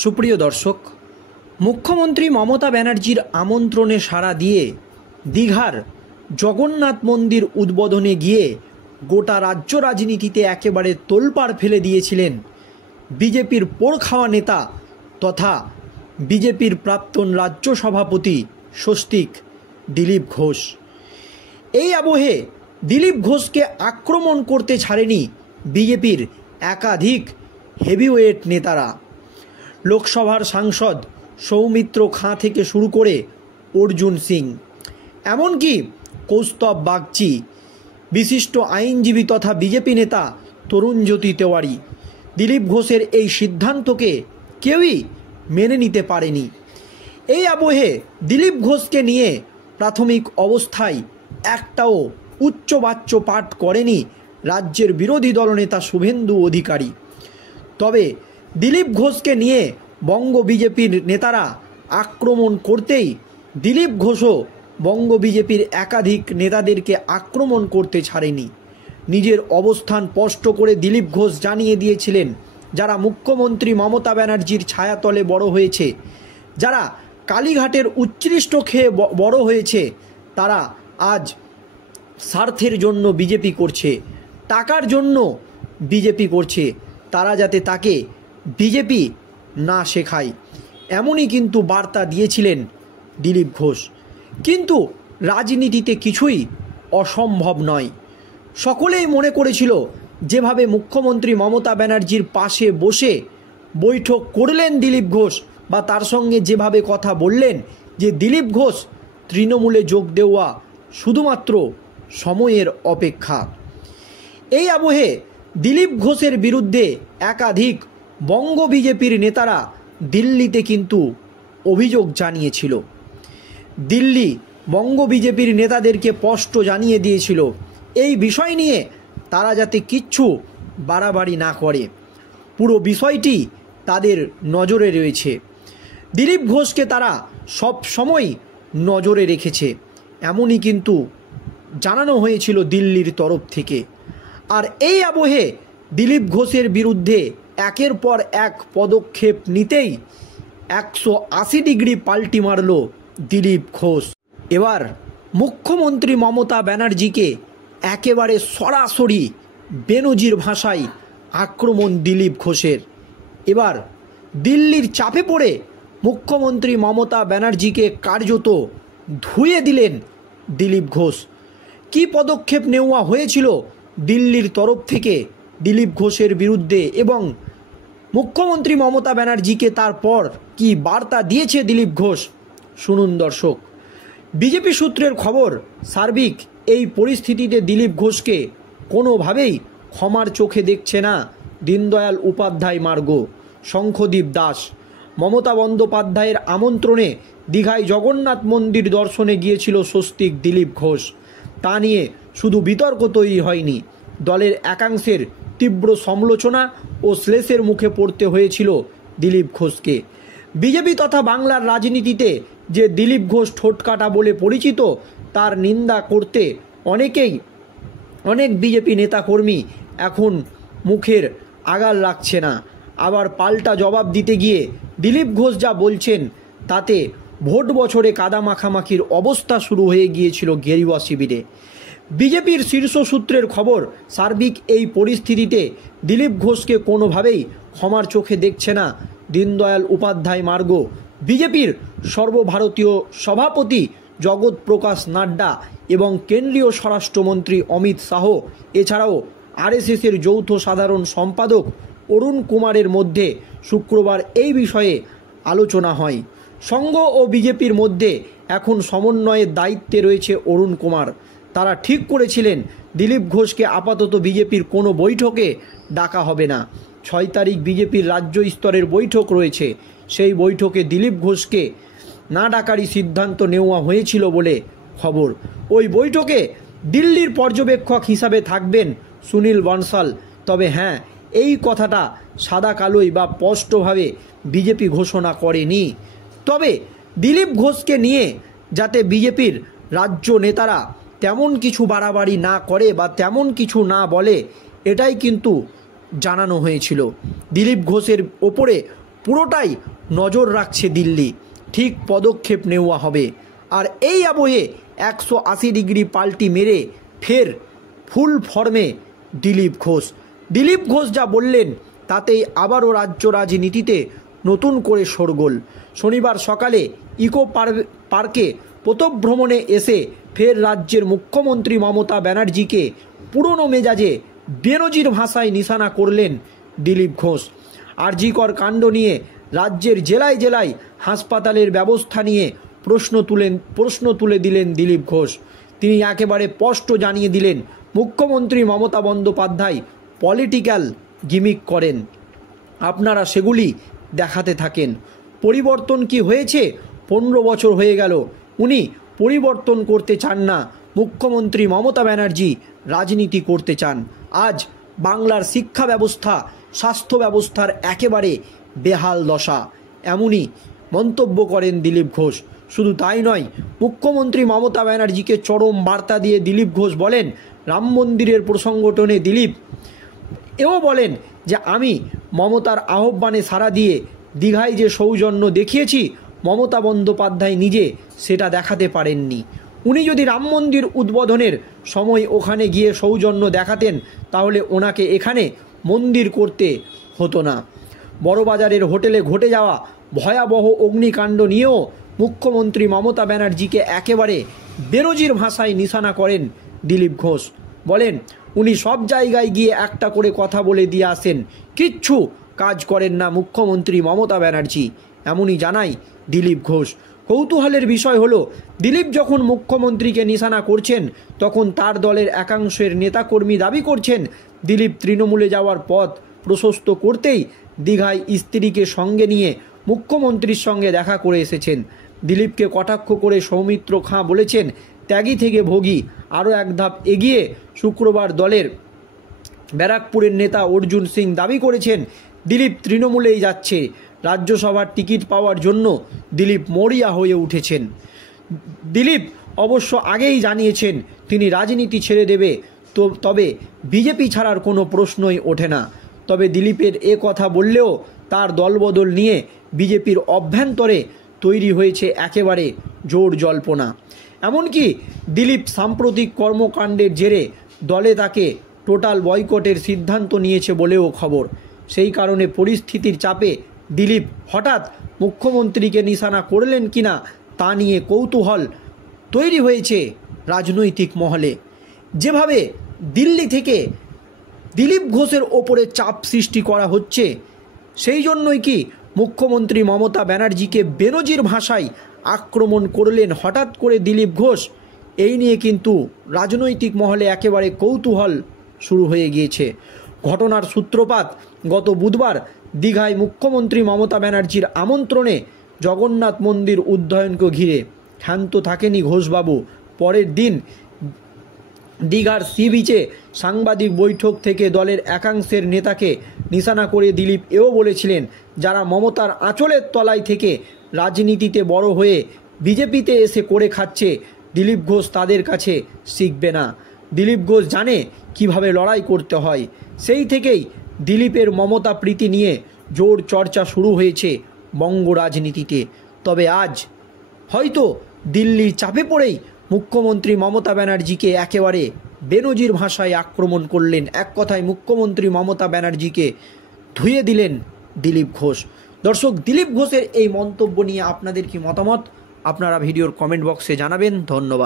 সুপ্রিয় দর্শক, মুখ্যমন্ত্রী মমতা ব্যানার্জির আমন্ত্রণে সাড়া দিয়ে দীঘার জগন্নাথ মন্দির উদ্বোধনে গিয়ে গোটা রাজ্য রাজনীতিতে একেবারে তোলপাড় ফেলে দিয়েছিলেন বিজেপির পোড়খাওয়া নেতা তথা বিজেপির প্রাক্তন রাজ্য সভাপতি স্বস্তিক দিলীপ ঘোষ। এই আবহে দিলীপ ঘোষকে আক্রমণ করতে ছাড়েনি বিজেপির একাধিক হেভিওয়েট নেতারা। লোকসভার সাংসদ সৌমিত্র খাঁ থেকে শুরু করে অর্জুন সিং, এমনকি কৌস্তব বাগচি, বিশিষ্ট আইনজীবী তথা বিজেপি নেতা তরুণজ্যোতি তেওয়ারি দিলীপ ঘোষের এই সিদ্ধান্তকে কেউই মেনে নিতে পারেনি। এই আবহে দিলীপ ঘোষকে নিয়ে প্রাথমিক অবস্থায় একটাও উচ্চবাচ্য পাঠ করেনি রাজ্যের বিরোধী দলনেতা শুভেন্দু অধিকারী। তবে দিলীপ ঘোষকে নিয়ে বঙ্গ বিজেপির নেতারা আক্রমণ করতেই দিলীপ ঘোষও বঙ্গ বিজেপির একাধিক নেতাদেরকে আক্রমণ করতে ছাড়েনি। নিজের অবস্থান স্পষ্ট করে দিলীপ ঘোষ জানিয়ে দিয়েছিলেন, যারা মুখ্যমন্ত্রী মমতা ব্যানার্জির ছায়াতলে বড় হয়েছে, যারা কালীঘাটের উচ্ছিষ্ট খেয়ে বড় হয়েছে, তারা আজ স্বার্থের জন্য বিজেপি করছে, টাকার জন্য বিজেপি করছে, তারা যাতে তাকে বিজেপি না শেখায়, এমনই কিন্তু বার্তা দিয়েছিলেন দিলীপ ঘোষ। কিন্তু রাজনীতিতে কিছুই অসম্ভব নয়। সকলেই মনে করেছিল যেভাবে মুখ্যমন্ত্রী মমতা ব্যানার্জির পাশে বসে বৈঠক করলেন দিলীপ ঘোষ, বা তার সঙ্গে যেভাবে কথা বললেন, যে দিলীপ ঘোষ তৃণমূলে যোগ দেওয়া শুধুমাত্র সময়ের অপেক্ষা। এই আবহে দিলীপ ঘোষের বিরুদ্ধে একাধিক বঙ্গ বিজেপির নেতারা দিল্লিতে কিন্তু অভিযোগ জানিয়েছিল। দিল্লি বঙ্গ বিজেপির নেতাদেরকে স্পষ্ট জানিয়ে দিয়েছিল এই বিষয় নিয়ে তারা যাতে কিচ্ছু বাড়াবাড়ি না করে, পুরো বিষয়টি তাদের নজরে রয়েছে। দিলীপ ঘোষকে তারা সব সময় নজরে রেখেছে, এমনই কিন্তু জানানো হয়েছিল দিল্লির তরফ থেকে। আর এই আবহে দিলীপ ঘোষের বিরুদ্ধে একের পর এক পদক্ষেপ নিতেই 180 ডিগ্রি পাল্টি মারল দিলীপ ঘোষ। এবার মুখ্যমন্ত্রী মমতা ব্যানার্জিকে একেবারে সরাসরি বেনজির ভাষায় আক্রমণ দিলীপ ঘোষের। এবার দিল্লির চাপে পড়ে মুখ্যমন্ত্রী মমতা ব্যানার্জিকে কার্যত ধুয়ে দিলেন দিলীপ ঘোষ। কী পদক্ষেপ নেওয়া হয়েছিল দিল্লির তরফ থেকে দিলীপ ঘোষের বিরুদ্ধে, এবং মুখ্যমন্ত্রী মমতা ব্যানার্জিকে তারপর কি বার্তা দিয়েছে দিলীপ ঘোষ, শুনুন দর্শক। বিজেপি সূত্রের খবর, সার্বিক এই পরিস্থিতিতে দিলীপ ঘোষকে কোনোভাবেই ক্ষমার চোখে দেখছে না দীনদয়াল উপাধ্যায় মার্গ, শঙ্খদীপ দাস। মমতা বন্দ্যোপাধ্যায়ের আমন্ত্রণে দীঘায় জগন্নাথ মন্দির দর্শনে গিয়েছিল স্বস্তিক দিলীপ ঘোষ। তা নিয়ে শুধু বিতর্ক তৈরি হয়নি, দলের একাংশের তীব্র সমালোচনা ও শ্লেষের মুখে পড়তে হয়েছিল দিলীপ ঘোষকে। বিজেপি তথা বাংলার রাজনীতিতে যে দিলীপ ঘোষ ঠোঁটকাটা বলে পরিচিত, তার নিন্দা করতে অনেক বিজেপি নেতাকর্মী এখন মুখের আগাল রাখছে না। আবার পাল্টা জবাব দিতে গিয়ে দিলীপ ঘোষ যা বলছেন, তাতে ভোট বছরে কাদা মাখামাখির অবস্থা শুরু হয়ে গিয়েছিল গেরুয়া শিবিরে। বিজেপির শীর্ষ সূত্রের খবর, সার্বিক এই পরিস্থিতিতে দিলীপ ঘোষকে কোনোভাবেই ক্ষমার চোখে দেখছে না দীনদয়াল উপাধ্যায় মার্গ, বিজেপির সর্বভারতীয় সভাপতি জগৎ প্রকাশ নাড্ডা এবং কেন্দ্রীয় স্বরাষ্ট্রমন্ত্রী অমিত শাহ, এছাড়াও আরএসএসের যৌথ সাধারণ সম্পাদক অরুণ কুমারের মধ্যে শুক্রবার এই বিষয়ে আলোচনা হয়। সংঘ ও বিজেপির মধ্যে এখন সমন্বয়ের দায়িত্বে রয়েছে অরুণ কুমার। তারা ঠিক করেছিলেন দিলীপ ঘোষকে আপাতত বিজেপির কোনো বৈঠকে ডাকা হবে না। 6 তারিখ বিজেপির রাজ্য স্তরের বৈঠক রয়েছে, সেই বৈঠকে দিলীপ ঘোষকে না ডাকারই সিদ্ধান্ত নেওয়া হয়েছিল বলে খবর। ওই বৈঠকে দিল্লির পর্যবেক্ষক হিসাবে থাকবেন সুনীল বনসাল। তবে হ্যাঁ, এই কথাটা সাদা কালোই বা স্পষ্টভাবে বিজেপি ঘোষণা করেনি। তবে দিলীপ ঘোষকে নিয়ে যাতে বিজেপির রাজ্য নেতারা তেমন কিছু বাড়াবাড়ি না করে বা তেমন কিছু না বলে, এটাই কিন্তু জানানো হয়েছিল। দিলীপ ঘোষের ওপরে পুরোটাই নজর রাখছে দিল্লি, ঠিক পদক্ষেপ নেওয়া হবে। আর এই আবহে 180 ডিগ্রি পাল্টি মেরে ফের ফুল ফর্মে দিলীপ ঘোষ। দিলীপ ঘোষ যা বললেন তাতেই আবারও রাজ্য রাজনীতিতে নতুন করে শোরগোল। শনিবার সকালে ইকো পার্কে পথভ্রমণে এসে ফের রাজ্যের মুখ্যমন্ত্রী মমতা ব্যানার্জিকে পুরনো মেজাজে বেনজির ভাষায় নিশানা করলেন দিলীপ ঘোষ। আরজিকর কাণ্ড নিয়ে রাজ্যের জেলায় জেলায় হাসপাতালের ব্যবস্থা নিয়ে প্রশ্ন তুলে দিলেন দিলীপ ঘোষ। তিনি একেবারে স্পষ্ট জানিয়ে দিলেন, মুখ্যমন্ত্রী মমতা বন্দ্যোপাধ্যায় পলিটিক্যাল গিমিক করেন, আপনারা সেগুলি দেখাতে থাকেন। পরিবর্তন কি হয়েছে? 15 বছর হয়ে গেল, উনি পরিবর্তন করতে চান না। মুখ্যমন্ত্রী মমতা ব্যানার্জি রাজনীতি করতে চান। আজ বাংলার শিক্ষা ব্যবস্থা, স্বাস্থ্য ব্যবস্থার একেবারে বেহাল দশা, এমনই মন্তব্য করেন দিলীপ ঘোষ। শুধু তাই নয়, মুখ্যমন্ত্রী মমতা ব্যানার্জিকে চরম বার্তা দিয়ে দিলীপ ঘোষ বলেন, রাম মন্দিরের প্রসঙ্গ টেনে দিলীপ এও বলেন যে আমি মমতার আহ্বানে সাড়া দিয়ে দীঘায় যে সৌজন্য দেখিয়েছি, মমতা বন্দ্যোপাধ্যায় নিজে সেটা দেখাতে পারেননি। উনি যদি রাম মন্দির উদ্বোধনের সময় ওখানে গিয়ে সৌজন্য দেখাতেন তাহলে ওনাকে এখানে মন্দির করতে হতো না। বড়বাজারের হোটেলে ঘটে যাওয়া ভয়াবহ অগ্নিকাণ্ড নিয়েও মুখ্যমন্ত্রী মমতা ব্যানার্জিকে একেবারে বেনজির ভাষায় নিশানা করেন দিলীপ ঘোষ। বলেন, উনি সব জায়গায় গিয়ে একটা করে কথা বলে দিয়ে আসেন, কিচ্ছু কাজ করেন না মুখ্যমন্ত্রী মমতা ব্যানার্জি, এমনই জানায় দিলীপ ঘোষ। কৌতূহলের বিষয় হলো, দিলীপ যখন মুখ্যমন্ত্রীকে নিশানা করছেন তখন তার দলের একাংশের নেতাকর্মী দাবি করছেন দিলীপ তৃণমূলে যাওয়ার পথ প্রশস্ত করতেই দীঘায় স্ত্রীকে সঙ্গে নিয়ে মুখ্যমন্ত্রীর সঙ্গে দেখা করে এসেছেন। দিলীপকে কটাক্ষ করে সৌমিত্র খাঁ বলেছেন, ত্যাগী থেকে ভোগী। আরও এক ধাপ এগিয়ে শুক্রবার দলের ব্যারাকপুরের নেতা অর্জুন সিং দাবি করেছেন দিলীপ তৃণমূলেই যাচ্ছে। রাজ্যসভার টিকিট পাওয়ার জন্য দিলীপ মরিয়া হয়ে উঠেছেন। দিলীপ অবশ্য আগেই জানিয়েছেন তিনি রাজনীতি ছেড়ে দেবে, তবে বিজেপি ছাড়ার কোনো প্রশ্নই ওঠে না। তবে দিলীপের এ কথা বললেও তার দলবদল নিয়ে বিজেপির অভ্যন্তরে তৈরি হয়েছে একেবারে জোর জল্পনা। এমনকি দিলীপ সাম্প্রতিক কর্মকাণ্ডের জেরে দলে তাকে টোটাল বয়কটের সিদ্ধান্ত নিয়েছে বলেও খবর। সেই কারণে পরিস্থিতির চাপে দিলীপ হঠাৎ মুখ্যমন্ত্রীকে নিশানা করলেন কিনা তা নিয়ে কৌতূহল তৈরি হয়েছে রাজনৈতিক মহলে। যেভাবে দিল্লি থেকে দিলীপ ঘোষের ওপরে চাপ সৃষ্টি করা হচ্ছে, সেই জন্যই কি মুখ্যমন্ত্রী মমতা ব্যানার্জিকে বেনজির ভাষায় আক্রমণ করলেন হঠাৎ করে দিলীপ ঘোষ? এই নিয়ে কিন্তু রাজনৈতিক মহলে একেবারে কৌতূহল শুরু হয়ে গিয়েছে। ঘটনার সূত্রপাত গত বুধবার দীঘায় মুখ্যমন্ত্রী মমতা ব্যানার্জির আমন্ত্রণে জগন্নাথ মন্দির উদ্বোধনকে ঘিরে। ক্ষান্ত থাকেনি ঘোষবাবু। পরের দিন দীঘার সি বিচে সাংবাদিক বৈঠক থেকে দলের একাংশের নেতাকে নিশানা করে দিলীপ এও বলেছিলেন, যারা মমতার আঁচলের তলায় থেকে রাজনীতিতে বড় হয়ে বিজেপিতে এসে করে খাচ্ছে, দিলীপ ঘোষ তাদের কাছে শিখবে না। দিলীপ ঘোষ জানে কিভাবে লড়াই করতে হয়। সেই থেকেই দিলীপের মমতা প্রীতি নিয়ে জোর চর্চা শুরু হয়েছে বঙ্গ রাজনীতিতে। তবে আজ হয়তো দিল্লির চাপে পড়েই মুখ্যমন্ত্রী মমতা ব্যানার্জিকে একেবারে বেনজির ভাষায় আক্রমণ করলেন। এক কথায় মুখ্যমন্ত্রী মমতা ব্যানার্জিকে ধুয়ে দিলেন দিলীপ ঘোষ। দর্শক, দিলীপ ঘোষের এই মন্তব্য নিয়ে আপনাদের কি মতামত? আপনারা ভিডিওর কমেন্ট বক্সে জানাবেন। ধন্যবাদ।